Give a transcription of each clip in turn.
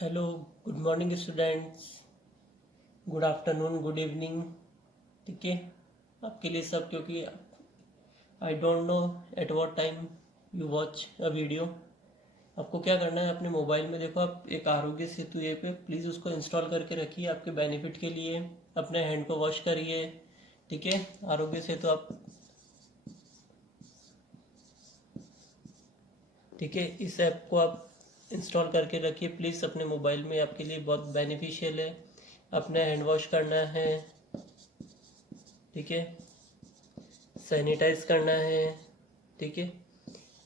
Hello, good morning students, good afternoon, good evening. ठीक है, आपके लिए सब, क्योंकि I don't know at what time you watch a video. आपको क्या करना है, अपने मोबाइल में देखो, आप एक आरोग्य सेतु ऐप है, प्लीज़ उसको इंस्टॉल करके रखिए आपके बेनिफिट के लिए। अपने हैंड को वॉश करिए। ठीक है, आरोग्य सेतु आप, ठीक है, इस ऐप को आप इंस्टॉल करके रखिए प्लीज़ अपने मोबाइल में, आपके लिए बहुत बेनिफिशियल है। अपने हैंड वॉश करना है, ठीक है, सैनिटाइज करना है, ठीक है,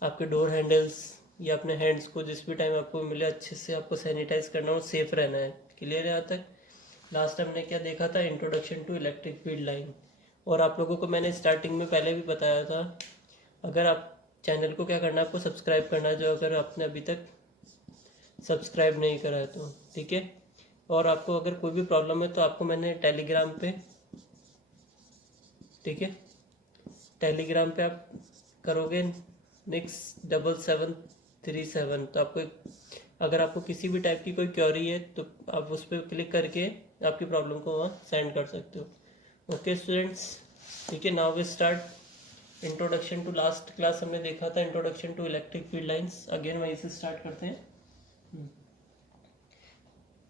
आपके डोर हैंडल्स या अपने हैंड्स को जिस भी टाइम आपको मिले अच्छे से आपको सैनिटाइज करना हो, सेफ रहना है। क्लियर है यहाँ तक? लास्ट हमने क्या देखा था, introduction to electric field line. और आप लोगों को मैंने स्टार्टिंग में पहले भी बताया था, अगर आप चैनल को क्या करना है, आपको सब्सक्राइब करना है, जो अगर आपने अभी तक सब्सक्राइब नहीं करा है तो, ठीक है। और आपको अगर कोई भी प्रॉब्लम है तो आपको मैंने टेलीग्राम पे, ठीक है, टेलीग्राम पे आप करोगे Nix7737, तो आपको अगर आपको किसी भी टाइप की कोई क्वेरी है तो आप उस पर क्लिक करके आपकी प्रॉब्लम को वहाँ सेंड कर सकते हो। ओके स्टूडेंट्स, ठीक है, now we start introduction to, last class हमने देखा था introduction to electric field lines. Again वहीं से स्टार्ट करते हैं।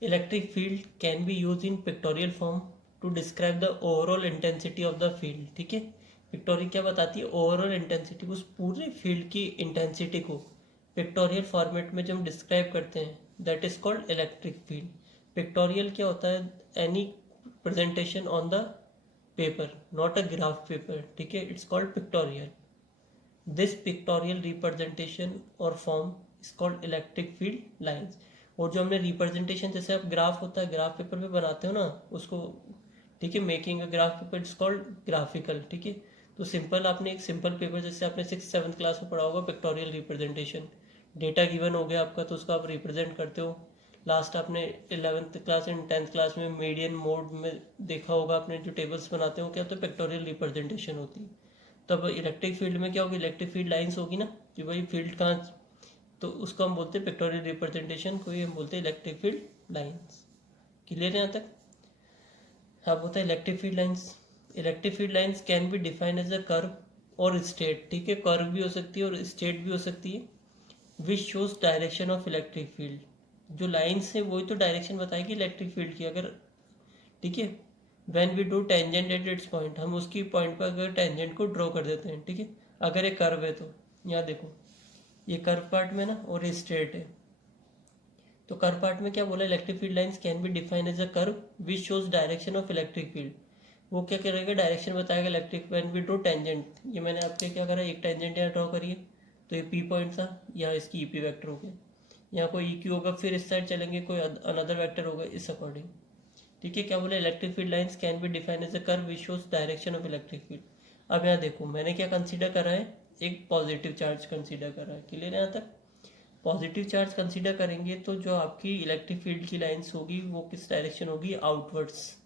Electric field can be use in pictorial form to describe the overall intensity of the field. ठीक है, पिक्टोरियल क्या बताती है, ओवरऑल इंटेंसिटी, उस पूरे फील्ड की इंटेंसिटी को पिक्टोरियल फॉर्मेट में जब हम डिस्क्राइब करते हैं, that is called electric field. Pictorial क्या होता है, any presentation on the paper, not a graph paper, ठीक है, it's called pictorial. This pictorial representation और form is called electric field lines. और जो हमने रिप्रेजेंटेशन, जैसे आप ग्राफ होता है, ग्राफ पेपर पे बनाते हो ना उसको, ठीक है, making a graph paper it's called graphical. ठीक है, तो सिंपल, आपने एक सिंपल पेपर, जैसे आपने 6th 7th क्लास में पढ़ा होगा पिक्टोरियल रिप्रेजेंटेशन, डेटा गिवन हो गया आपका तो उसको आप रिप्रेजेंट करते हो। लास्ट आपने 11th class and 10th class में मीडियन मोड में देखा होगा, आपने जो टेबल्स बनाते हो क्या, तो पिक्टोरियल रिप्रेजेंटेशन होती है। तब इलेक्ट्रिक फील्ड में क्या होगी, इलेक्ट्रिक फील्ड लाइंस होगी ना, कि भाई फील्ड कहाँ, तो उसको हम बोलते हैं पिक्टोरियल रिप्रेजेंटेशन को ही हम बोलते हैं इलेक्ट्रिक फील्ड लाइंस। क्लियर है यहाँ तक? हाँ, होता है electric field lines. Electric field lines can be define as a curve और स्टेट। ठीक है, कर्व भी हो सकती है और स्टेट भी हो सकती है, विच shows direction of electric field. जो लाइंस है वही तो डायरेक्शन बताएगी इलेक्ट्रिक फील्ड की। अगर, ठीक है, when we do tangent at its point, हम उसकी पॉइंट पर अगर टेंजेंट को ड्रॉ कर देते हैं, ठीक है, अगर एक कर्व है तो यहाँ देखो, ये कर्व पार्ट में ना, और ये स्ट्रेट है, तो कर्व पार्ट में क्या बोला, electric field lines can be define as a curve which shows direction of electric field. वो क्या करेगा, डायरेक्शन बताएगा electric, when we do tangent, ये मैंने आपके क्या करा, एक टेंजेंट यहाँ ड्रॉ करिए, तो ये पी पॉइंट था, यहाँ इसकी ई पी वैक्टर हो गया, यहाँ कोई ई क्यू होगा, फिर इस साइड चलेंगे कोई अनदर वैक्टर होगा इस अकॉर्डिंग। ठीक है, क्या बोले, electric field lines can be define as a curve which shows direction of electric field. अब यहाँ देखो मैंने क्या कंसीडर करा है, एक पॉजिटिव चार्ज कंसीडर करा है। क्लियर है यहाँ तक? पॉजिटिव चार्ज कंसीडर करेंगे तो जो आपकी इलेक्ट्रिक फील्ड की लाइंस होगी वो किस डायरेक्शन होगी, आउटवर्ड्स।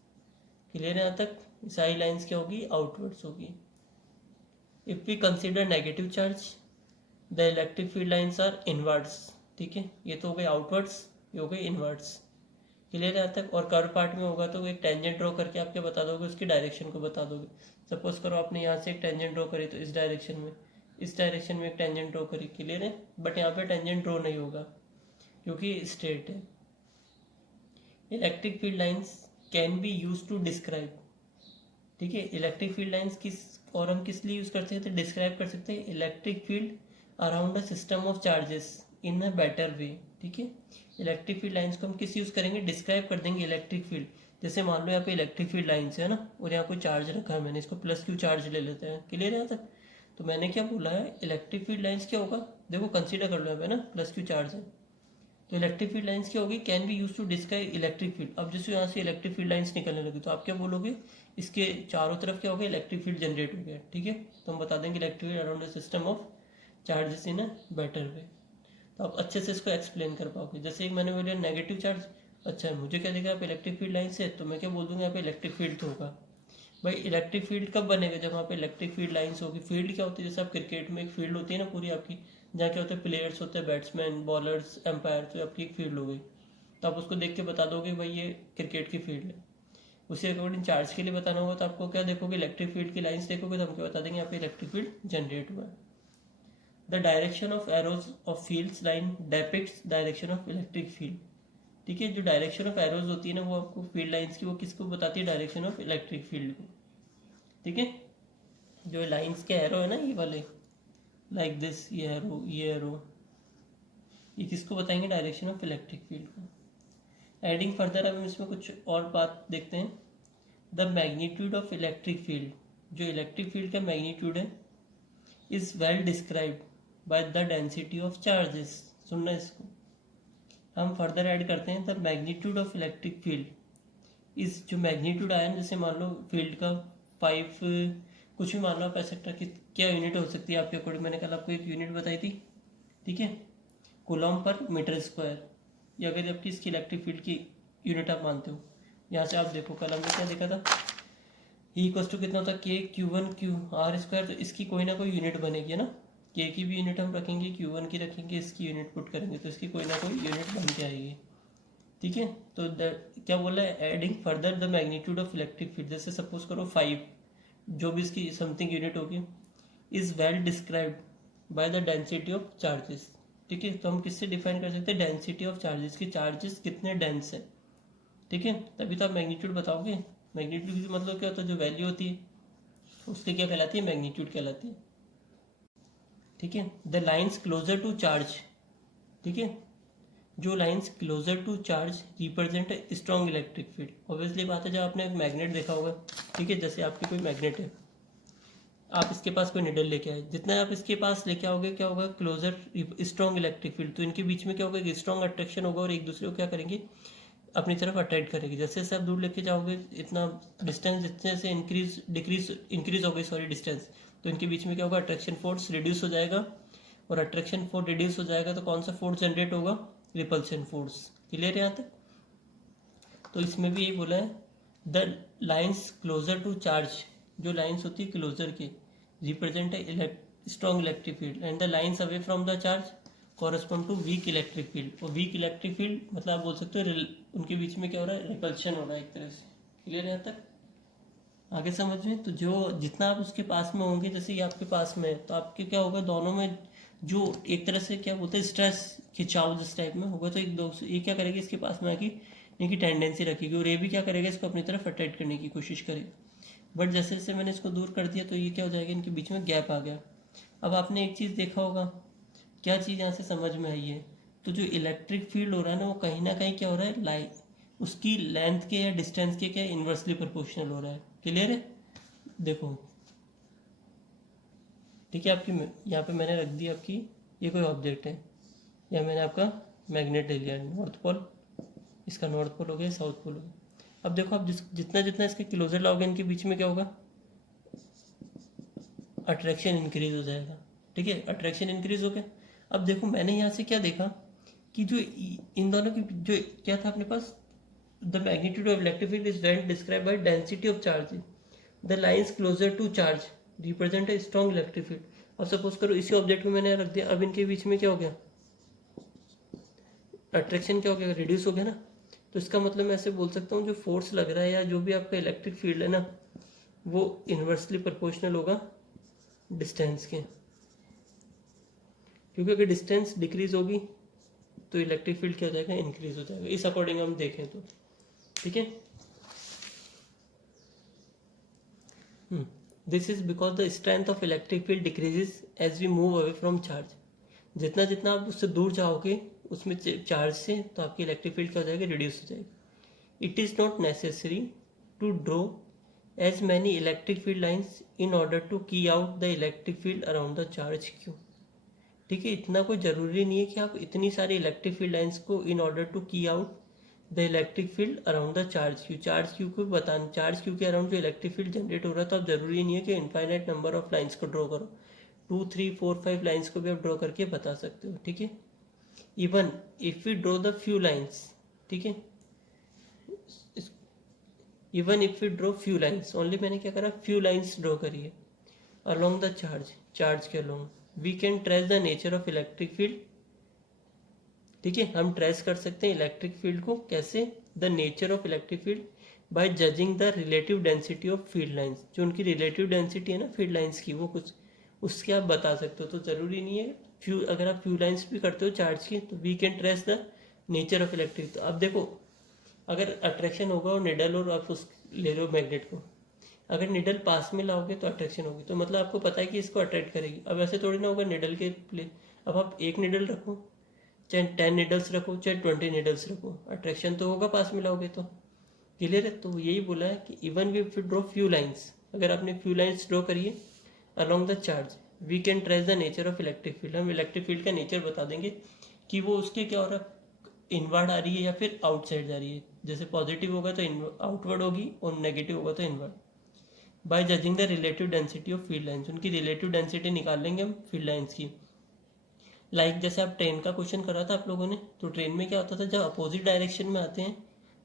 क्लियर है यहाँ तक? सारी लाइंस क्या होगी, आउटवर्ड्स होगी। If we consider negative charge, the electric field lines are inwards. ठीक है, ये तो हो गए आउटवर्ड्स, ये हो गए इनवर्ड्स। क्लियर है यहाँ तक? और कर्व पार्ट में होगा तो एक टेंजेंट ड्रॉ करके आप क्या बता दोगे, उसकी डायरेक्शन को बता दोगे। सपोज करो आपने यहाँ से एक टेंजेंट ड्रॉ करी, तो इस डायरेक्शन में, इस डायरेक्शन में एक टेंजेंट ड्रॉ करी। क्लियर है? बट यहाँ पे टेंजेंट ड्रॉ नहीं होगा क्योंकि स्ट्रेट है। Electric field lines can be use to describe, ठीक है, इलेक्ट्रिक फील्ड लाइंस किस, और हम किस लिए यूज कर सकते हैं, डिस्क्राइब कर सकते हैं electric field around a system of charges in a better way. ठीक है, इलेक्ट्रिक फील्ड लाइंस को हम किस यूज करेंगे, डिस्क्राइब कर देंगे इलेक्ट्रिक फील्ड। जैसे मान लो यहाँ पे इलेक्ट्रिक फील्ड लाइंस है ना, और यहाँ कोई चार्ज रखा है मैंने, इसको प्लस क्यू चार्ज ले लेते हैं। क्लियर है यहाँ तक? तो मैंने क्या बोला है, इलेक्ट्रिक फील्ड लाइंस क्या होगा, देखो कंसीडर कर लो यहाँ पे ना, प्लस क्यू चार्ज है, तो इलेक्ट्रिक फील्ड लाइंस क्या होगी, can be use to describe electric field. अब जैसे यहाँ से इलेक्ट्रिक फील्ड लाइंस निकलने लगी तो आप क्या बोलोगे, इसके चारों तरफ क्या हो गया, इलेक्ट्रिक फील्ड जनरेट हो गया। ठीक है, तो हम बता देंगे electric field around the system of charges in a better way. तो आप अच्छे से इसको एक्सप्लेन कर पाओगे। जैसे एक मैंने बोला नेगेटिव चार्ज, अच्छा मुझे क्या देखा, आप इलेक्ट्रिक फील्ड लाइन से, तो मैं क्या बोल दूंगा, यहाँ पे इलेक्ट्रिक फील्ड तो होगा। भाई इलेक्ट्रिक फील्ड कब बनेगा, जब वहाँ पे इलेक्ट्रिक फील्ड लाइंस होगी। फील्ड क्या होती है, जैसे आप क्रिकेट में एक फील्ड होती है ना पूरी आपकी, जहाँ क्या होता है, प्लेयर्स होते हैं, बैट्समैन, बॉलर्स, एम्पायर, तो आपकी एक फील्ड हो गई। तो आप उसको देख के बता दोगे भाई ये क्रिकेट की फील्ड है। उसी अकॉर्डिंग चार्ज के लिए बताना होगा तो आपको क्या देखोगे, इलेक्ट्रिक फील्ड की लाइंस देखोगे तो हमको बता देंगे यहाँ पे इलेक्ट्रिक फील्ड जनरेट हुआ है। The direction of arrows of fields line depicts direction of electric field. ठीक है, जो डायरेक्शन ऑफ एरोज होती है ना वो आपको फील्ड लाइंस की, वो किसको बताती है, डायरेक्शन ऑफ इलेक्ट्रिक फील्ड को। ठीक है, जो लाइंस के एरो है ना ये वाले, लाइक दिस, ये एरो, ये एरो, ये किसको बताएंगे, डायरेक्शन ऑफ इलेक्ट्रिक फील्ड को। एडिंग फर्दर अब हम इसमें कुछ और बात देखते हैं। The magnitude of electric field, जो इलेक्ट्रिक फील्ड का मैग्नीट्यूड है, is well described by the density of charges. सुनना इसको, हम फर्दर ऐड करते हैं। The magnitude of electric field, इस जो मैग्नीट्यूड आया ना, जैसे मान लो फील्ड का 5 कुछ भी मान लो आप ऐसे की क्या यूनिट हो सकती है आपके अकॉर्डिंग, मैंने कल आपको एक यूनिट बताई थी। ठीक है, कूलम पर मीटर स्क्वायर, या अगर आपकी इसकी इलेक्ट्रिक फील्ड की यूनिट आप मानते हो। यहाँ से आप देखो कल हमने क्या देखा था, इक्वल्स टू कितना होता है, के Q1 Q R स्क्वायर। तो इसकी कोई ना कोई यूनिट बनेगी, है ना, के की भी यूनिट हम रखेंगे, Q1 की रखेंगे, इसकी यूनिट पुट करेंगे तो इसकी कोई ना कोई यूनिट बन के आएगी। ठीक है, तो क्या बोला है, adding further the magnitude of electric field, जैसे सपोज करो 5, जो भी इसकी समथिंग यूनिट होगी, is well described by the density of charges. ठीक है, तो हम किससे डिफाइन कर सकते हैं, डेंसिटी ऑफ चार्जेस, की चार्जेस कितने डेंस है। ठीक है, तभी तो आप मैग्नीट्यूड बताओगे। मैग्नीट्यूड का मतलब क्या होता है, जो वैल्यू होती है उसकी क्या कहलाती है, मैग्नीट्यूड कहलाती है। ठीक है, the lines closer to charge, ठीक है, जो lines closer to charge represent strong electric field. Obviously बात है, जब आपने एक मैग्नेट देखा होगा, ठीक है, जैसे आपकी कोई मैग्नेट है, आप इसके पास कोई निडल लेके आए, जितना आप इसके पास लेके आओगे क्या होगा, क्लोजर स्ट्रॉन्ग इलेक्ट्रिक फील्ड, तो इनके बीच में क्या होगा, एक स्ट्रॉन्ग अट्रैक्शन होगा और एक दूसरे को क्या करेंगे, अपनी तरफ अट्रैक्ट करेगी। जैसे जैसे आप दूर लेके जाओगे, इतना डिस्टेंस जितने से इंक्रीज हो गई, सॉरी, डिस्टेंस, तो इनके बीच में क्या होगा, अट्रैक्शन फोर्स रिड्यूस हो जाएगा, और अट्रैक्शन फोर्स रिड्यूस हो जाएगा तो कौन सा फोर्स जनरेट होगा, रिपल्शन फोर्स। क्लियर है यहाँ तक। तो इसमें भी यही बोला है, the lines closer to charge, जो लाइन्स होती है क्लोजर की, represent strong electric field, and the lines away from the charge correspond to weak electric field. और वीक इलेक्ट्रिक फील्ड मतलब आप बोल सकते हो उनके बीच में क्या हो रहा है, रिपल्शन हो रहा है एक तरह से। क्लियर है यहाँ तक, आगे समझ में। तो जो जितना आप उसके पास में होंगे, जैसे ये आपके पास में है, तो आपके क्या होगा, दोनों में जो एक तरह से क्या बोलते हैं, स्ट्रेस खिंचाव जिस टाइप में होगा, तो एक दो ये क्या करेगी, इसके पास में आके इनकी टेंडेंसी रखेगी, और ये भी क्या करेगा, इसको अपनी तरफ अट्रैक्ट करने की कोशिश करेगा। बट जैसे जैसे मैंने इसको दूर कर दिया तो ये क्या हो जाएगा, इनके बीच में गैप आ गया। अब आपने एक चीज़ देखा होगा, क्या चीज़ यहाँ से समझ में आई है, तो जो इलेक्ट्रिक फील्ड हो रहा है ना, वो कहीं ना कहीं क्या हो रहा है, उसकी लेंथ के या डिस्टेंस के क्या इन्वर्सली प्रोपोर्शनल हो रहा है। क्लियर है, देखो, ठीक है, आपकी यहाँ पे मैंने रख दी आपकी, ये कोई ऑब्जेक्ट है, या मैंने आपका मैग्नेट ले लिया, नॉर्थ पोल, इसका नॉर्थ पोल हो गया, साउथ पोल हो गया। अब देखो, आप जितना जितना इसके क्लोजर लाओगे, इनके बीच में क्या होगा, अट्रैक्शन इंक्रीज हो जाएगा। ठीक है, अट्रैक्शन इंक्रीज हो गया। अब देखो, मैंने यहाँ से क्या देखा कि जो इन दोनों की जो क्या था अपने पास, the magnitude of electric field is well describe by density of charge, the lines closer to charge represent a strong electric field. अब सपोज करो इसी ऑब्जेक्ट में मैंने रख दिया, अब इनके बीच में क्या हो गया, अट्रैक्शन क्या हो गया, रिड्यूस हो गया ना। तो इसका मतलब मैं ऐसे बोल सकता हूँ, जो फोर्स लग रहा है या जो भी आपका इलेक्ट्रिक फील्ड है ना, वो इन्वर्सली प्रोपोर्शनल होगा डिस्टेंस के, क्योंकि अगर डिस्टेंस डिक्रीज होगी तो इलेक्ट्रिक फील्ड क्या हो जाएगा, इंक्रीज हो जाएगा। इस अकॉर्डिंग हम देखें तो ठीक है। This is because the strength of electric field decreases as we move away from charge. जितना जितना आप उससे दूर जाओगे उसमें चार्ज से, तो आपकी इलेक्ट्रिक फील्ड क्या हो जाएगी, रिड्यूस हो जाएगी। It is not necessary to draw as many electric field lines in order to key out the electric field around the charge Q. ठीक है, इतना कोई ज़रूरी नहीं है कि आप इतनी सारी इलेक्ट्रिक फील्ड लाइन्स को इन order to key out the electric field around the charge Q को बताना। चार्ज क्यू के अराउंड जो इलेक्ट्रिक फील्ड जनरेट हो रहा है, तो आप ज़रूरी नहीं है कि इनफाइनाइट नंबर ऑफ लाइन्स को ड्रॉ करो, 2 3 4 5 लाइन्स को भी आप ड्रॉ करके बता सकते हो। ठीक है, even if we draw the few lines, ठीक है, even if we draw few lines only, मैंने क्या करा, फ्यू लाइन्स ड्रॉ करी है अलोंग द चार्ज के along, we can trace the nature of electric field ठीक है, हम ट्रेस कर सकते हैं इलेक्ट्रिक फील्ड को कैसे, the nature of electric field by judging the relative density of field lines. जो उनकी रिलेटिव डेंसिटी है ना फील्ड लाइंस की, वो कुछ उसके आप बता सकते हो। तो ज़रूरी नहीं है फ्यू, अगर आप फ्यू लाइंस भी करते हो चार्ज की, तो we can trace the nature of electric. तो अब देखो, अगर अट्रैक्शन होगा और निडल और आप उस ले लो मैग्नेट को, अगर निडल पास में लाओगे तो अट्रैक्शन होगी, तो मतलब आपको पता है कि इसको अट्रैक्ट करेगी। अब ऐसे थोड़ी ना होगा निडल के प्ले, अब आप एक निडल रखो, चाहे 10 निडल्स रखो, चाहे 20 निडल्स रखो, अट्रैक्शन तो होगा पास में लाओगे तो। क्लियर है? तो यही बोला है कि even we draw few lines, अगर आपने फ्यू लाइन्स ड्रॉ करिए along the charge, we can trace the nature of electric field. हम इलेक्ट्रिक फील्ड का नेचर बता देंगे कि वो उसके क्या हो रहा है, इनवर्ड आ रही है या फिर आउटसाइड जा रही है। जैसे पॉजिटिव होगा तो आउटवर्ड होगी और नेगेटिव होगा तो inward. By judging the relative density of field lines, उनकी रिलेटिव डेंसिटी निकाल लेंगे हम फील्ड लाइन्स की। जैसे आप ट्रेन का क्वेश्चन करा था आप लोगों ने, तो ट्रेन में क्या होता था, जब अपोजिट डायरेक्शन में आते हैं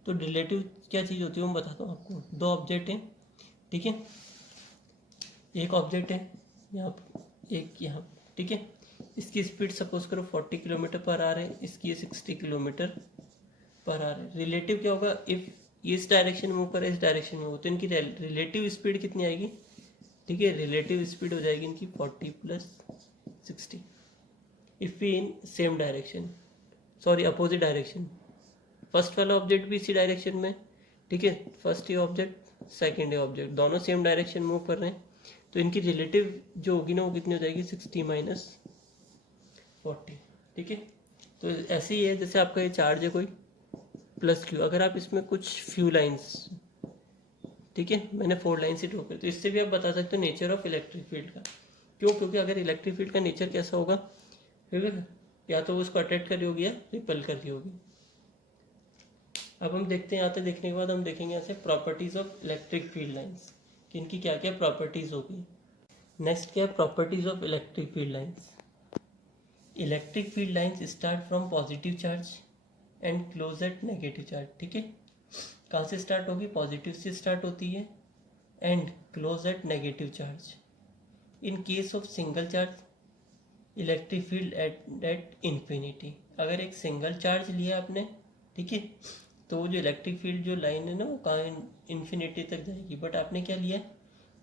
तो रिलेटिव क्या चीज़ होती है वो मैं बताता हूँ आपको। दो ऑब्जेक्ट हैं, ठीक है, एक ऑब्जेक्ट है यहाँ पर, एक यहाँ, ठीक है। इसकी स्पीड सपोज करो 40 किलोमीटर पर आवर है, इसकी है 60 किलोमीटर पर आवर है। रिलेटिव क्या होगा, इफ इस डायरेक्शन में ऊपर इस डायरेक्शन में हो तो इनकी रिलेटिव स्पीड कितनी आएगी, ठीक है, रिलेटिव स्पीड हो जाएगी इनकी 40 plus 60। If we in same direction, sorry opposite direction, first वाला ऑब्जेक्ट भी इसी डायरेक्शन में, ठीक है, फर्स्ट ये ऑब्जेक्ट सेकेंड ये ऑब्जेक्ट दोनों सेम डायरेक्शन मूव कर रहे हैं, तो इनकी रिलेटिव जो होगी ना वो कितनी हो जाएगी, 60 माइनस 40, ठीक है। तो ऐसे ही है जैसे आपका ये चार्ज है कोई प्लस क्यू, अगर आप इसमें कुछ फ्यू लाइंस, ठीक है, मैंने 4 लाइन से ड्रॉ कर, तो इससे भी आप बता सकते हो नेचर ऑफ इलेक्ट्रिक फील्ड का। क्यों? क्योंकि अगर इलेक्ट्रिक फील्ड का नेचर कैसा होगा, ठीक है, या तो उसको अट्रैक्ट कर रही होगी या रिपल कर रही होगी। अब हम देखते हैं, आते देखने के बाद हम देखेंगे यहाँ से properties of electric field lines कि इनकी क्या क्या प्रॉपर्टीज होगी। नेक्स्ट क्या है, properties of electric field lines. Electric field lines start from positive charge and close eight negative charge, ठीक है। कहाँ से स्टार्ट होगी, पॉजिटिव से स्टार्ट होती है and close eight negative charge. In case of single charge electric field at infinity, अगर एक सिंगल चार्ज लिया आपने, ठीक है, तो वो जो इलेक्ट्रिक फील्ड जो लाइन है ना वो कहाँ, इन्फिनिटी तक जाएगी। बट आपने क्या लिया,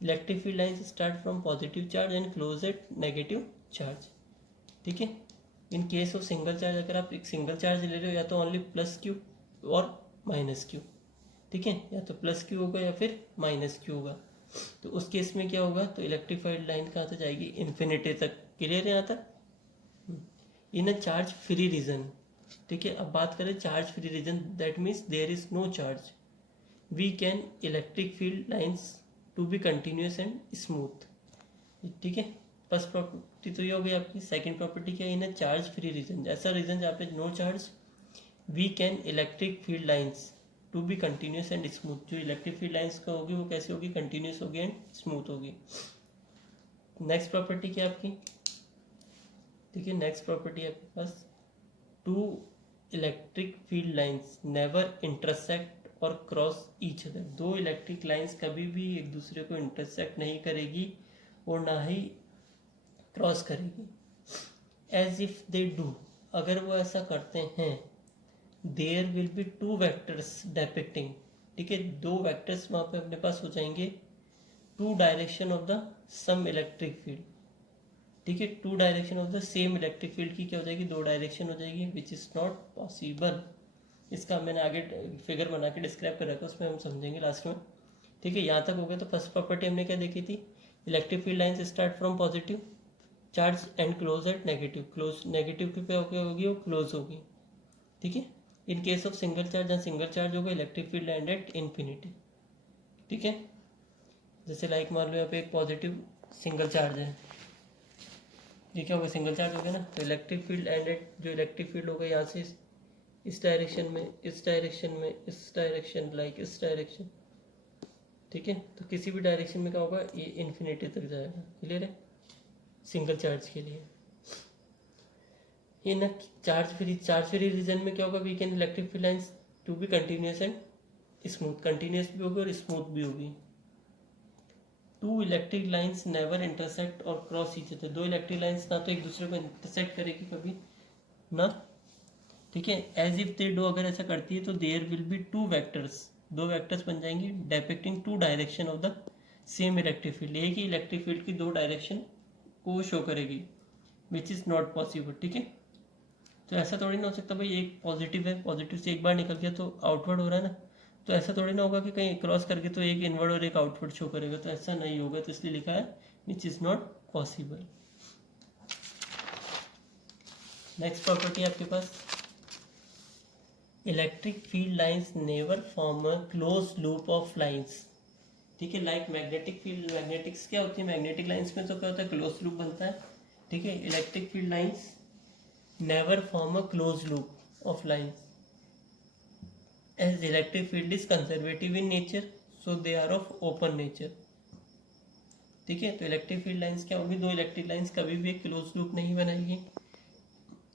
electric field line start from positive charge and close eight negative charge, ठीक है। In case of single charge, अगर आप एक सिंगल चार्ज ले रहे हो या तो ओनली प्लस क्यू और माइनस क्यू, ठीक है, या तो प्लस क्यू होगा या फिर माइनस क्यू होगा। तो उस केस में क्या होगा, तो इलेक्ट्रिफाइड लाइन कहाँ तक जाएगी, इन्फिनिटी तक। क्लियर है यहाँ तक? In a charge free region, ठीक है। अब बात करें charge free region, that means there is no charge, we can electric field lines to be continuous and smooth, ठीक है। फर्स्ट प्रॉपर्टी तो ये हो गई आपकी। सेकंड प्रॉपर्टी क्या है, in a charge free region, ऐसा रीजन जहाँ पे no charge, we can electric field lines to be continuous and smooth. जो इलेक्ट्रिक फील्ड लाइन्स का होगी वो कैसे होगी, कंटिन्यूस होगी एंड स्मूथ होगी। नेक्स्ट प्रॉपर्टी क्या है आपकी, ठीक है, नेक्स्ट प्रॉपर्टी है आपके पास, two electric field lines never intersect और क्रॉस ईच अदर। दो इलेक्ट्रिक लाइन्स कभी भी एक दूसरे को इंटरसेक्ट नहीं करेगी और ना ही क्रॉस करेगी। एज इफ दे डू, अगर वो ऐसा करते हैं, there will be two vectors depicting, ठीक है, दो वेक्टर्स वहाँ पे अपने पास हो जाएंगे, two direction of the same electric field, ठीक है, two direction of the same electric field की क्या हो जाएगी, दो डायरेक्शन हो जाएगी, विच इज़ नॉट पॉसिबल। इसका मैंने आगे फिगर बना के डिस्क्राइब कर रखा है, उसमें हम समझेंगे लास्ट में, ठीक है। यहाँ तक हो गया। तो फर्स्ट प्रॉपर्टी हमने क्या देखी थी, electric field lines start from positive charge and close eight negative, close negative पे होगी वो क्लोज होगी, ठीक है। In case of single charge, जहाँ सिंगल चार्ज होगा electric field and at infinity, ठीक है। जैसे लाइक मान लो यहाँ पे एक पॉजिटिव सिंगल चार्ज है, ये क्या होगा, सिंगल चार्ज हो गया ना, तो इलेक्ट्रिक फील्ड एंड एट, जो इलेक्ट्रिक फील्ड होगा यहाँ से इस डायरेक्शन में, इस डायरेक्शन में, इस डायरेक्शन, लाइक इस डायरेक्शन, ठीक है। तो किसी भी डायरेक्शन में क्या होगा, ये इन्फिनिटी तक जाएगा। क्लियर है? सिंगल चार्ज के लिए। इन चार्ज फ्री रीजन में क्या होगा, we can electric field lines to be continuous and smooth, continuous भी होगी और स्मूथ भी होगी। Two electric lines never intersect और क्रॉस ईच अदर, दो इलेक्ट्रिक लाइन्स ना तो एक दूसरे को इंटरसेक्ट करेगी कभी, ना ठीक है। एज इफ दे डू, अगर ऐसा करती है तो there will be two vectors, दो वेक्टर्स बन जाएंगे depicting two direction of the same electric field, एक ही इलेक्ट्रिक फील्ड की दो डायरेक्शन को शो करेगी, विच इज़ नॉट पॉसिबल। ठीक है, तो ऐसा थोड़ी ना हो सकता भाई एक पॉजिटिव है, पॉजिटिव से एक बार निकल गया तो आउटवर्ड हो रहा है ना, तो ऐसा थोड़ी ना होगा कि कहीं क्रॉस करके तो एक इनवर्ड और एक आउटवर्ड शो करेगा, तो ऐसा नहीं होगा, तो इसलिए लिखा है which is not possible. Next property आपके पास, electric field lines never form a close loop of lines. ठीक है, लाइक मैग्नेटिक फील्ड, मैग्नेटिक्स क्या होती है, मैग्नेटिक लाइंस में तो क्या होता है, क्लोज लूप बनता है। ठीक है, electric field lines never form a close loop of lines as electric field is conservative in nature, so they are of open nature। ठीक है, तो इलेक्ट्रिक फील्ड लाइंस क्या होगी, दो इलेक्ट्रिक लाइंस कभी भी एक क्लोज लूप नहीं बनाएगी।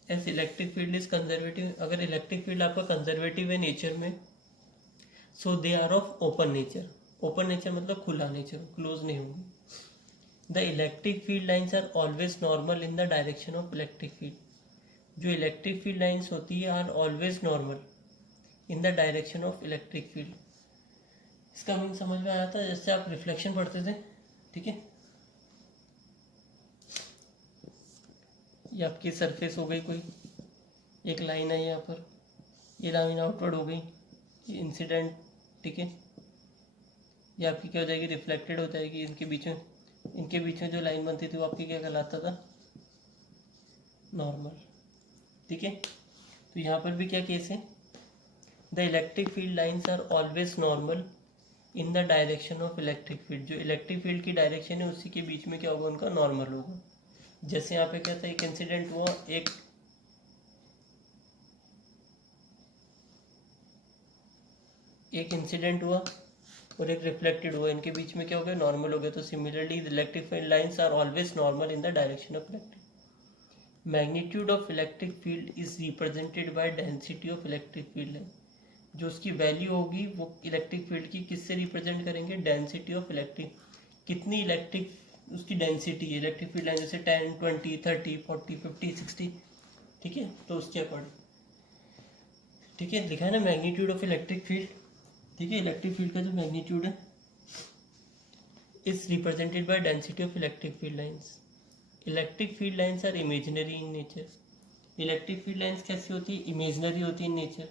As electric field is conservative, अगर इलेक्ट्रिक फील्ड आपका कंजर्वेटिव है नेचर में, so they are of open nature. Open nature मतलब खुला नेचर, क्लोज नहीं होगी। The electric field lines are always normal in the direction of electric field. जो electric field lines होती है are always normal in the direction of electric field. इसका mean समझ में आया था, जैसे आप रिफ्लेक्शन पढ़ते थे। ठीक है, ये आपकी सरफेस हो गई, कोई एक लाइन है यहाँ पर, ये लाइन आउटवर्ड हो गई, ये इंसिडेंट। ठीक है, ये आपकी क्या हो जाएगी, रिफ्लेक्टेड हो जाएगी। इनके बीच में जो लाइन बनती थी वो आपकी क्या कहलाता था, नॉर्मल। ठीक है, तो यहाँ पर भी क्या केस है, the electric field lines are always normal in the direction of electric field. जो इलेक्ट्रिक फील्ड की डायरेक्शन है उसी के बीच में क्या होगा, उनका नॉर्मल होगा। जैसे यहाँ पे क्या था, एक इंसिडेंट हुआ, एक इंसिडेंट हुआ और एक रिफ्लेक्टेड हुआ, इनके बीच में क्या हो गया, नॉर्मल हो गया। तो similarly electric field lines are always normal in the direction of electric. Magnitude of electric field is represented by density of electric field. जो उसकी वैल्यू होगी वो इलेक्ट्रिक फील्ड की किससे रिप्रेजेंट करेंगे, डेंसिटी ऑफ इलेक्ट्रिक, कितनी इलेक्ट्रिक उसकी density है इलेक्ट्रिक फील्ड लाइन, जैसे 10, 20, 30, 40, 50, 60। ठीक है, तो उसके अकॉर्डिंग। ठीक है, लिखा है ना मैग्नीट्यूड ऑफ इलेक्ट्रिक फील्ड। ठीक है, इलेक्ट्रिक फील्ड का जो मैग्नीट्यूड है is represented by density of electric field lines. Electric field lines are imaginary in nature. Electric field lines कैसी होती है, इमेजिनरी होती है in nature.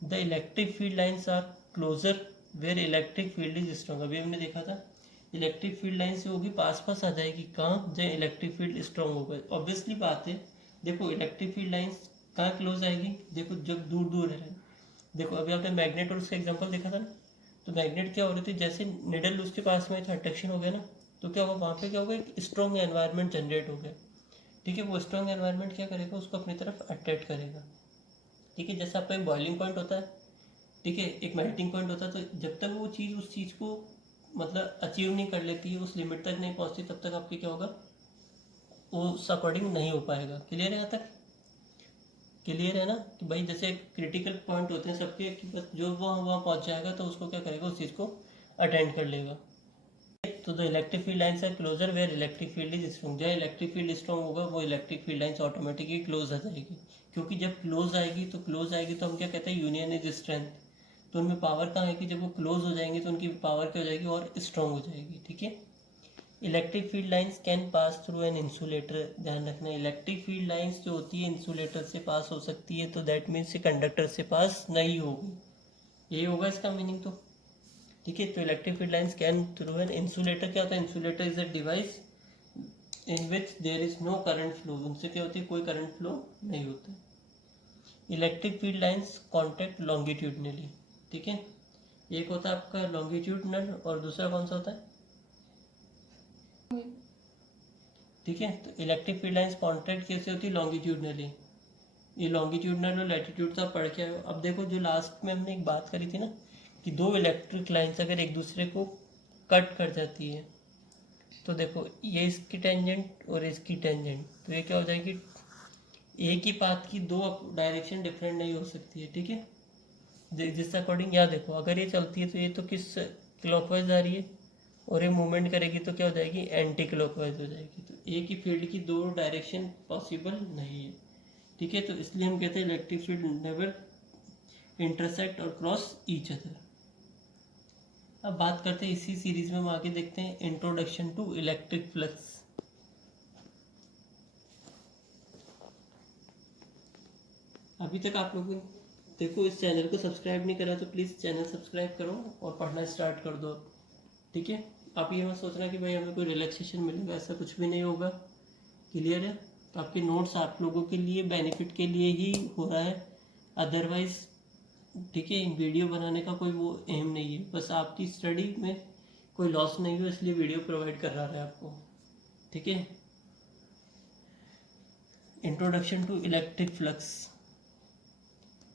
The electric field lines are closer where electric field is strong. अभी हमने देखा था electric field line से होगी पास पास आ जाएगी, कहाँ, जब इलेक्ट्रिक फील्ड स्ट्रॉन्ग होगा। ऑब्वियसली बात है, देखो इलेक्ट्रिक फील्ड लाइंस कहाँ क्लोज आएगी, देखो जब दूर दूर है। देखो अभी आपने मैग्नेट और उसका एग्जांपल देखा था ना, तो मैग्नेट क्या हो रही थी, जैसे निडल उसके पास में था, अट्रैक्शन हो गया ना, तो क्या हुआ वहाँ पे, क्या होगा, एक स्ट्रॉन्ग एनवायरनमेंट जनरेट हो गया। ठीक है, वो स्ट्रॉन्ग एनवायरनमेंट क्या करेगा, उसको अपनी तरफ अट्रैक्ट करेगा। ठीक है, जैसे आपका एक बॉइलिंग पॉइंट होता है, ठीक है, एक मेल्टिंग पॉइंट होता है, तो जब तक वो चीज़ उस चीज़ को मतलब अचीव नहीं कर लेती है, उस लिमिट तक नहीं पहुंचती, तब तक आपकी क्या होगा, वो उस अकॉर्डिंग नहीं हो पाएगा। क्लियर है यहाँ तक, क्लियर है ना, कि भाई जैसे क्रिटिकल पॉइंट होते हैं सबके, कि बस जो वहाँ पहुँच जाएगा तो उसको क्या करेगा, उस चीज़ को अटेंड कर लेगा। तो the electric field lines are closer where electric field is strong. जहाँ इलेक्ट्रिक फील्ड स्ट्रॉन्ग होगा वो electric field lines automatically close आ जाएगी, क्योंकि जब क्लोज आएगी तो हम क्या कहते हैं, यूनियन इज स्ट्रेंथ। तो उनमें पावर कहाँ है कि जब वो क्लोज हो जाएंगे तो उनकी पावर क्या हो जाएगी, और स्ट्रॉन्ग हो जाएगी। ठीक है, electric field lines can pass through an insulator. ध्यान रखना, इलेक्ट्रिक फील्ड लाइंस जो होती है इंसुलेटर से पास हो सकती है, तो दैट मीन्स कंडक्टर से पास नहीं होगी, यही होगा इसका मीनिंग। तो ठीक है, तो electric field lines can through an insulator. क्या होता है, insulator is a device in which there is no current flow. उनसे क्या होती है, कोई करंट फ्लो नहीं होता। Electric field lines contact longitudinally. ठीक है, एक होता है आपका लॉन्गिट्यूडनल और दूसरा कौन सा होता है, ठीक है, तो इलेक्ट्रिक फील्ड लाइंस कॉन्टैक्ट कैसे होती है, लॉन्गिट्यूडनली। ये लॉन्गिट्यूडनल और लैटिट्यूड तो आप पढ़ के आए हो। अब देखो जो लास्ट में हमने एक बात करी थी ना, कि दो इलेक्ट्रिक लाइंस अगर एक दूसरे को कट कर जाती है, तो देखो ये इसकी टेंजेंट और इसकी टेंजेंट, तो ये क्या हो जाएगी, एक ही पाथ की दो डायरेक्शन डिफरेंट नहीं हो सकती है। ठीक है, जिस अकॉर्डिंग यहाँ देखो, अगर ये चलती है तो ये तो किस क्लॉकवाइज जा रही है, और ये मूवमेंट करेगी तो क्या हो जाएगी, एंटी क्लॉकवाइज हो जाएगी। तो एक ही फील्ड की दो डायरेक्शन पॉसिबल नहीं है। ठीक है, तो इसलिए हम कहते हैं इलेक्ट्रिक फील्ड नेवर इंटरसेक्ट और क्रॉस ईच अदर। अब बात करते हैं इसी सीरीज में हम आगे देखते हैं इंट्रोडक्शन टू इलेक्ट्रिक फ्लक्स। अभी तक आप लोगों देखो इस चैनल को सब्सक्राइब नहीं करा तो प्लीज़ चैनल सब्सक्राइब करो और पढ़ना स्टार्ट कर दो, ठीक है। आप ये मत सोचना कि भाई हमें कोई रिलैक्सेशन मिलेगा, ऐसा कुछ भी नहीं होगा। क्लियर है? तो आपके नोट्स आप लोगों के लिए बेनिफिट के लिए ही हो रहा है, अदरवाइज ठीक है वीडियो बनाने का कोई वो एम नहीं है, बस आपकी स्टडी में कोई लॉस नहीं हो इसलिए वीडियो प्रोवाइड कर रहा है आपको, ठीक है। Introduction to electric flux.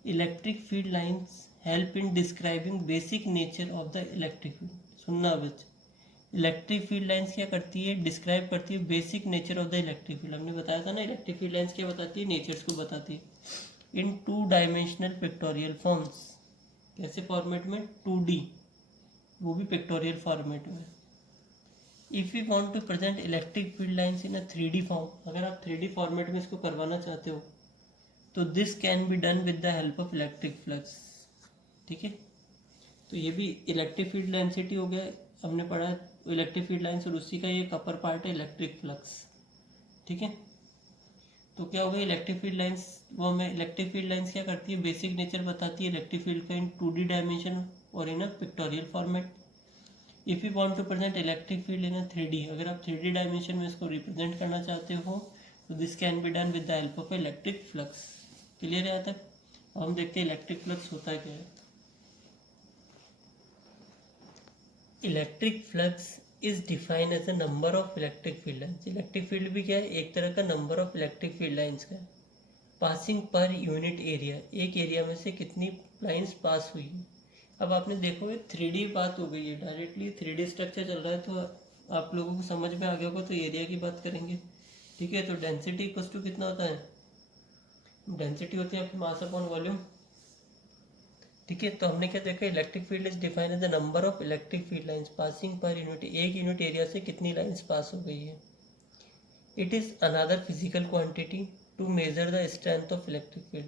Electric field lines help in describing basic nature of the electric field. सुनना बच्चे, इलेक्ट्रिक फील्ड लाइंस क्या करती है, डिस्क्राइब करती है basic nature of the electric field. हमने बताया था ना इलेक्ट्रिक फील्ड लाइंस क्या बताती है, नेचर्स को बताती है इन 2 डायमेंशनल पिक्टोरियल फॉर्म्स। कैसे फॉर्मेट में, 2D, वो भी पिक्टोरियल फॉर्मेट में। If you want to present electric field lines in a 3D form, अगर आप 3D फॉर्मेट में इसको करवाना चाहते हो तो this can be done with the help of electric flux, ठीक है। तो ये भी इलेक्ट्रिक फील्ड डेंसिटी हो गया, हमने पढ़ा इलेक्ट्रिक फील्ड लाइन्स, और उसी का ये एक अपर पार्ट है इलेक्ट्रिक फ्लक्स, ठीक है। तो क्या हो गया इलेक्ट्रिक फील्ड लाइन्स, वो हमें इलेक्ट्रिक फील्ड लाइन्स क्या करती है, बेसिक नेचर बताती है इलेक्ट्रिक फील्ड का इन 2D डायमेंशन और in a pictorial format. If you want to present electric field in a 3D, अगर आप 3D डायमेंशन में इसको रिप्रेजेंट करना चाहते हो तो this can be done with the help of electric flux. Clear है यहाँ तक? अब हम देखते हैं इलेक्ट्रिक फ्लक्स होता क्या है। Electric flux is defined as a number of electric field lines. Electric field भी क्या है, एक तरह का number of electric field lines का है, पासिंग पर यूनिट एरिया, एक एरिया में से कितनी लाइन्स पास हुई है। अब आपने देखो ये 3D बात हो गई है, डायरेक्टली 3D स्ट्रक्चर चल रहा है, तो आप लोगों को समझ में आ गया होगा, तो एरिया की बात करेंगे, ठीक है। तो डेंसिटी इक्वल्स टू कितना होता है, डेंसिटी होती है आपकी मास अपॉन वॉल्यूम, ठीक है। तो हमने क्या देखा, electric field is defined as the number of electric field lines passing per unit, एक यूनिट एरिया से कितनी लाइंस पास हो गई है। It is another physical quantity to measure the strength of electric field,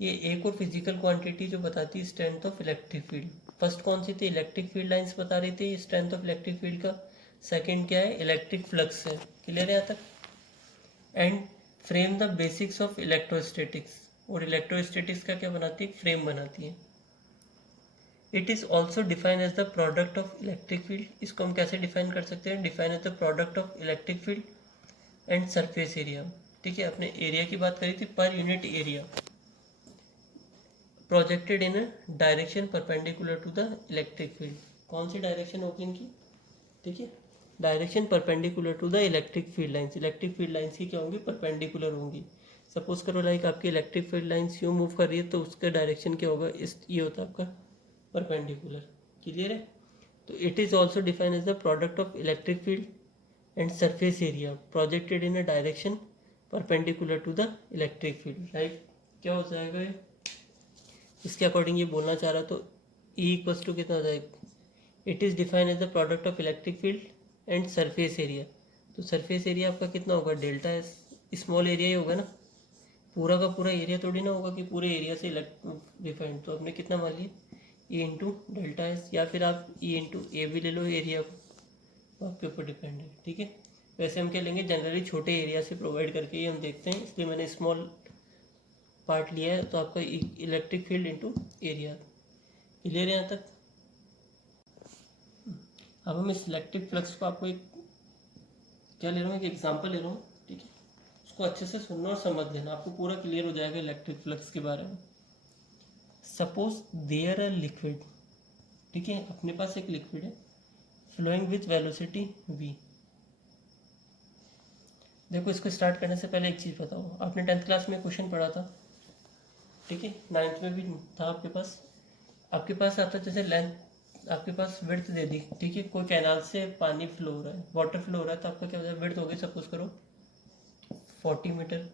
ये एक और फिजिकल क्वांटिटी जो बताती है strength of electric field. First कौन सी थी, इलेक्ट्रिक फील्ड लाइंस बता रही थी स्ट्रेंथ ऑफ इलेक्ट्रिक फील्ड का, सेकेंड क्या है, इलेक्ट्रिक फ्लक्स है। क्लियर है यहाँ तक? And frame the basics of electrostatics, और इलेक्ट्रोस्टैटिक्स का क्या बनाती है, फ्रेम बनाती है। It is also define as the product of electric field, इसको हम कैसे डिफाइन कर सकते हैं, define as the product of electric field and surface area, ठीक है। अपने एरिया की बात करी थी, per unit area projected in a direction perpendicular to the electric field. कौन सी डायरेक्शन होगी इनकी, ठीक है, direction perpendicular to the electric field lines. Electric field lines की क्या होंगी, परपेंडिकुलर होंगी। सपोज करो लाइक आपकी इलेक्ट्रिक फील्ड लाइंस यूँ मूव कर रही है तो उसका डायरेक्शन क्या होगा, इस ये होता है आपका परपेंडिकुलर। क्लियर है? तो it is also define as the product of electric field and surface area projected in a direction perpendicular to the electric field. Right, क्या हो जाएगा ये, इसके अकॉर्डिंग ये बोलना चाह रहा, तो ई इक्वल्स टू कितना हो जाएगा, it is define as the product of electric field and surface area. तो सरफेस एरिया आपका कितना होगा, डेल्टा एस, स्मॉल एरिया ही होगा ना, पूरा का पूरा एरिया थोड़ी ना होगा कि पूरे एरिया से डिफाइंड। तो आपने कितना मान लिया, ए इंटू डेल्टा एस, या फिर आप ई इंटू ए भी ले लो एरिया को, आपके ऊपर डिपेंड है, ठीक है। वैसे हम क्या लेंगे, जनरली छोटे एरिया से प्रोवाइड करके ही हम देखते हैं, इसलिए मैंने स्मॉल पार्ट लिया है। तो आपका electric field into area. Clear है यहाँ तक? अब हम इस इलेक्ट्रिक फ्लक्स को आपको एक क्या ले रहा हूँ, एक एग्जांपल ले रहा हूँ, ठीक है। उसको अच्छे से सुनना और समझ लेना, आपको पूरा क्लियर हो जाएगा इलेक्ट्रिक फ्लक्स के बारे में। सपोज देयर अ लिक्विड, ठीक है, अपने पास एक लिक्विड है फ्लोइंग विथ वेलोसिटी v। देखो इसको स्टार्ट करने से पहले एक चीज़ बताओ, आपने 10th क्लास में क्वेश्चन पढ़ा था, ठीक है, 9th में भी था आपके पास आता जैसे लेंथ, आपके पास विड्थ दे दी, ठीक है, कोई कैनाल से पानी फ्लो हो रहा है, वाटर फ्लो हो रहा है, तो आपका क्या हो जाए, विड्थ हो गई सपोज करो 40 मीटर,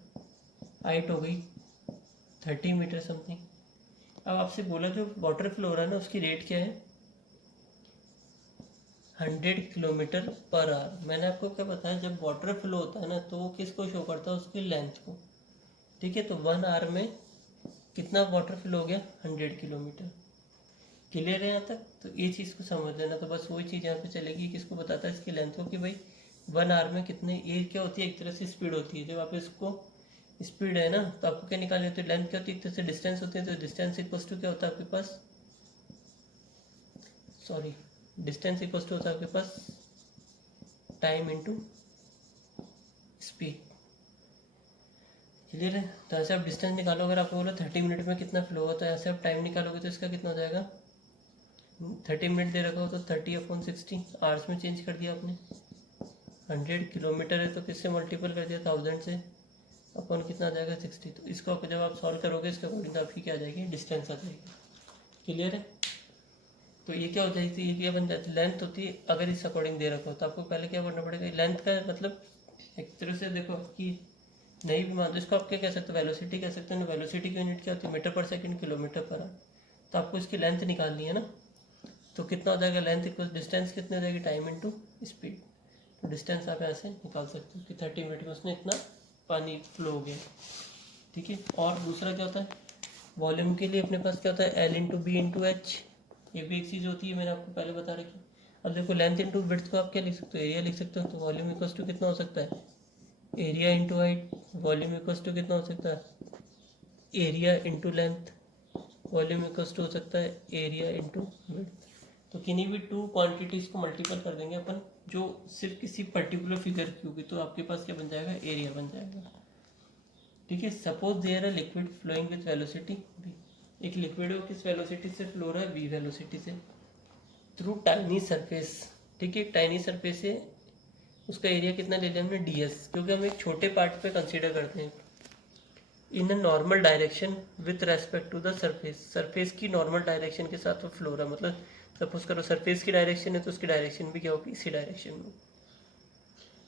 हाइट हो गई 30 मीटर समथिंग। अब आपसे बोला जो वाटर फ्लो हो रहा है ना उसकी रेट क्या है, 100 किलोमीटर पर आवर। मैंने आपको क्या बताया, जब वाटर फ्लो होता है ना तो वो किसको शो करता है, उसकी लेंथ को, ठीक है, तो 1 आवर में कितना वाटर फ्लो हो गया, 100 किलोमीटर। क्लियर है यहाँ तक? तो ये चीज़ को समझ लेना। तो बस वही चीज़ यहाँ पे चलेगी, किसको बताता है, इसकी लेंथ को, कि भाई 1 आवर में कितने, ये क्या होती है, एक तरह से स्पीड होती है। जब आप इसको स्पीड है ना, तो आपको क्या निकालनी होती है, लेंथ क्या होती है, एक तरह से डिस्टेंस होती है। तो डिस्टेंस इक्वल्स टू क्या होता है आपके पास, सॉरी, डिस्टेंस इक्वल्स टू होता है आपके पास टाइम इनटू स्पीड। क्लियर है? तो ऐसे आप डिस्टेंस निकालो, अगर आपको बोला 30 मिनट में कितना फ्लो होता है, ऐसे आप टाइम निकालोगे तो इसका कितना हो जाएगा, 30 मिनट दे रखा हो तो 30/60 आवर्स में चेंज कर दिया आपने। 100 किलोमीटर है तो किससे मल्टीपल कर दिया, 1000 से, अपन कितना आ जाएगा, 60। तो इसको जब आप सॉल्व करोगे इसके अकॉर्डिंग तो आपकी क्या आ जाएगी, डिस्टेंस आ जाएगी। क्लियर है? तो ये क्या हो जाएगी, ये क्या बन जाती है, लेंथ होती है। अगर इस अकॉर्डिंग दे रखा हो तो आपको पहले क्या करना पड़ेगा, लेंथ का मतलब एक तरह से देखो कि नहीं भी मान दो इसको, आप क्या कह सकते हो, वेलोसिटी कह सकते हो। वेलोसिटी की यूनिट क्या होती है, मीटर पर सेकंड, किलोमीटर पर आवर। तो आपको इसकी लेंथ निकालनी है ना, तो कितना हो जाएगा, लेंथ इक्वल डिस्टेंस कितनी हो जाएगी, टाइम इनटू स्पीड। तो डिस्टेंस आप यहाँ से निकाल सकते हो कि 30 मिनट में उसने इतना पानी फ्लो हो गया। ठीक है, और दूसरा क्या होता है, वॉल्यूम के लिए अपने पास क्या होता है, L/B/H। ये भी एक चीज़ होती है, मैंने आपको पहले बता रखी। अब देखो लेंथ इंटू विड्थ को आप क्या लिख सकते हो, एरिया लिख सकते हो। तो वॉल्यूम इक्वल्स टू कितना हो सकता है, area into height. Volume equals to कितना हो सकता है, area into length. Volume equals to हो सकता है एरिया इंटू विड्थ। तो किन्हीं भी टू क्वांटिटीज़ को मल्टीपल कर देंगे अपन, जो सिर्फ किसी पर्टिकुलर फिगर की होगी, तो आपके पास क्या बन जाएगा, एरिया बन जाएगा। ठीक है, suppose there a liquid flowing with velocity v। एक लिक्विड हो किस वेलोसिटी से फ्लो रहा है, v वेलोसिटी से, थ्रू टाइनी सरफेस। ठीक है, टाइनी सरफेस से उसका एरिया कितना ले लिया हमने, ds, क्योंकि हम एक छोटे पार्ट पे कंसीडर करते हैं। In a normal direction with respect to the surface. Surface की नॉर्मल डायरेक्शन के साथ वो फ्लो रहा, मतलब सपोज करो सरफेस की डायरेक्शन है तो उसकी डायरेक्शन भी क्या होगी, इसी डायरेक्शन में।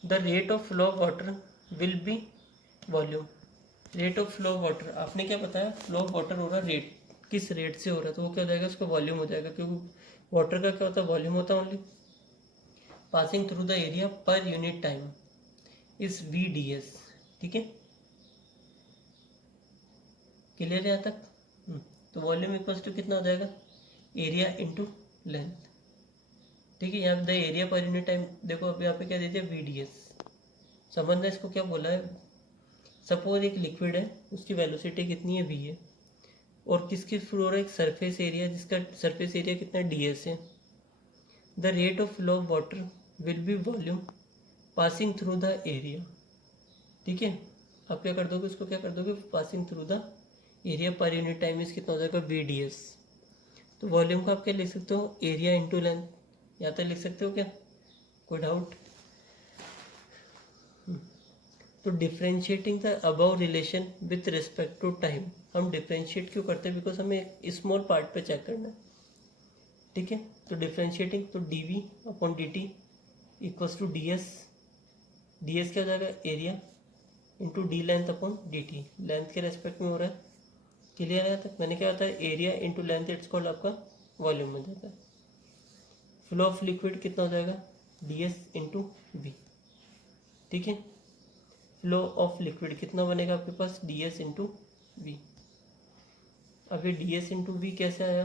The rate of flow of water will be volume. Rate of flow of water, आपने क्या बताया, फ्लो ऑफ वाटर हो रहा है रेट, किस रेट से हो रहा है, तो वो क्या हो जाएगा, उसका वॉल्यूम हो जाएगा। क्योंकि वाटर का क्या होता है, वॉल्यूम होता है only passing through the area पर यूनिट टाइम इज VdS। ठीक है, क्लियर है यहाँ तक? तो वॉल्यूम इक्वल्स टू कितना हो जाएगा, एरिया इंटू लेंथ। ठीक है, यहाँ पे द एरिया पर यूनिट टाइम, देखो अब यहाँ पे क्या दे दिया, VdS। समझना इसको क्या बोला है। सपोज एक लिक्विड है, उसकी वेलोसिटी कितनी है, v है, और किसकी फ्लो है, एक सरफेस एरिया, जिसका सरफेस एरिया कितना ds है। The rate of flow of water will be volume passing through the area. ठीक है, आप क्या कर दोगे, उसको क्या कर दोगे, पासिंग थ्रू द एरिया पर यूनिट टाइम इज कितना हो जाएगा, VdS। तो वॉल्यूम को आप क्या लिख सकते हो, एरिया इंटू लेंथ। यहाँ तक लिख सकते हो क्या, कोई डाउट? तो differentiating the above relation with respect to time, हम डिफ्रेंशिएट क्यों करते हैं, बिकॉज हमें स्मॉल पार्ट पे चेक करना है। ठीक है, तो डिफ्रेंशिएटिंग, तो dV/dt equals to ds। ds क्या हो जाएगा, area into D length upon dt, length के रेस्पेक्ट में हो रहा है। क्लियर है तक? मैंने क्या होता है, area into length, it's called आपका वॉल्यूम बन जाता है। फ्लो ऑफ लिक्विड कितना हो जाएगा, ds इंटू v। ठीक है, फ्लो ऑफ लिक्विड कितना बनेगा आपके पास, ds इंटू वी। अब ये ds इंटू वी कैसे आया,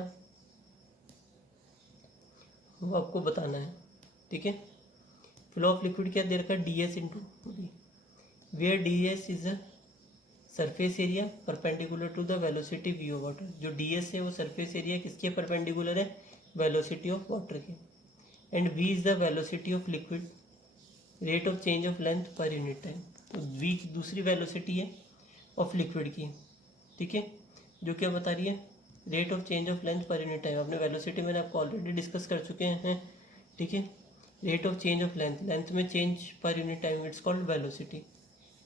वो आपको बताना है। ठीक है, फ्लो ऑफ लिक्विड क्या दे रखा है, ds into V, where ds is a surface area perpendicular to the velocity v of water. जो ds है वो सरफेस एरिया किसके परपेंडिकुलर है, वेलोसिटी ऑफ वाटर के। And v is the velocity of liquid, rate of change of length per unit time. तो v दूसरी velocity है of liquid की। ठीक है, जो क्या बता रही है, rate of change of length per unit time. अपने वेलोसिटी मैंने आपको ऑलरेडी डिस्कस कर चुके हैं। ठीक है, rate of change of length, length में चेंज पर unit time, it's called velocity.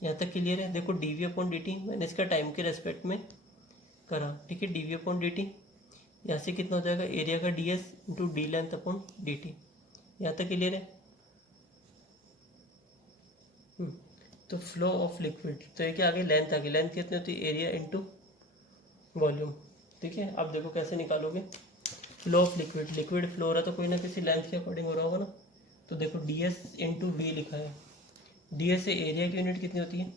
यहाँ तक क्लियर है? देखो dV/dt मैंने इसका टाइम के रेस्पेक्ट में करा। ठीक है, dV/dt यहाँ से कितना हो जाएगा, एरिया का ds into D length upon dt। यहाँ तक क्लियर है? तो फ्लो ऑफ लिक्विड, तो ये क्या आगे, लेंथ आ गई। लेंथ कितनी होती है, एरिया इंटू वॉल्यूम। ठीक है, अब देखो कैसे निकालोगे, flow of liquid, liquid flow हो रहा है तो कोई ना किसी लेंथ के अकॉर्डिंग हो रहा होगा ना। तो देखो ds इंटू वी लिखा है, ds से एरिया की यूनिट कितनी होती है,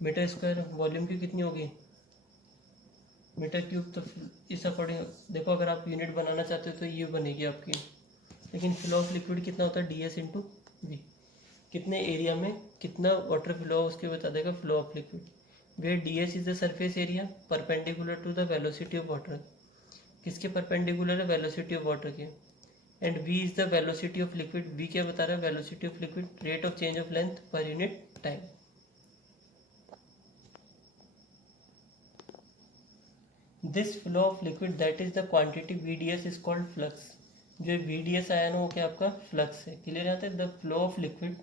मीटर स्क्वायर वॉल्यूम की कितनी होगी, मीटर क्यूब। तो इस अकॉर्डिंग देखो, अगर आप यूनिट बनाना चाहते हो तो ये बनेगी आपकी। लेकिन फ्लो ऑफ लिक्विड कितना होता है, डी एस इंटू वी। कितने एरिया में कितना वाटर फ्लो उसके बता देगा flow of liquid. Where D S is the surface area perpendicular to the velocity of water. किसके परपेंडिकुलर है, वेलोसिटी ऑफ वाटर के। And V is the velocity of liquid. V क्या बता रहा है, velocity of liquid, rate of change of length per unit time. This flow of liquid that is the quantity V D S is called flux. जो V D S आया ना वो क्या आपका फ्लक्स है। क्लियर आता है, the flow of liquid,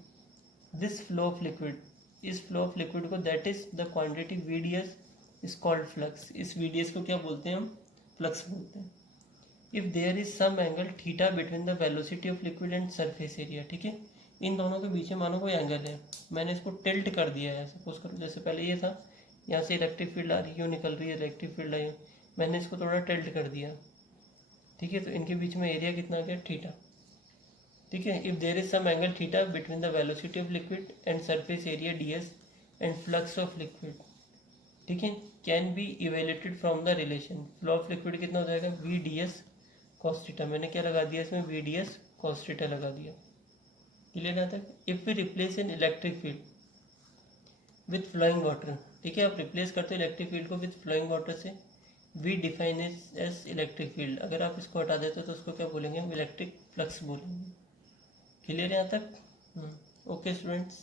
this flow of liquid, इस फ्लो ऑफ लिक्विड को that is the quantity V D S is called flux. इस वी डी एस को क्या बोलते हैं हम, फ्लक्स बोलते हैं। If there is some angle theta between the velocity of liquid and surface area, ठीक है, इन दोनों के बीच में मानो कोई एंगल है, मैंने इसको टिल्ट कर दिया है, सपोज करो जैसे पहले ये था, यहाँ से इलेक्ट्रिक फील्ड आ रही है, निकल रही है इलेक्ट्रिक फील्ड आई, मैंने इसको थोड़ा टिल्ट कर दिया, ठीक है, तो इनके बीच में एरिया कितना आ गया, थीटा। ठीक है, if there is some angle theta between the velocity of liquid and surface area D S and flux of liquid, ठीक है, can be evaluated from the relation. Flow of liquid कितना हो जाएगा, V D S cos theta. मैंने क्या लगा दिया इसमें, V D S cos theta लगा दिया। क्लियर आता है। If we replace an electric field with flowing water, ठीक है, आप रिप्लेस करते हो इलेक्ट्रिक फील्ड को विथ फ्लोइंग वाटर से, we define as electric field. अगर आप इसको हटा देते हो तो उसको क्या बोलेंगे, हम इलेक्ट्रिक फ्लक्स बोलेंगे। क्लियर है यहाँ तक। Okay students.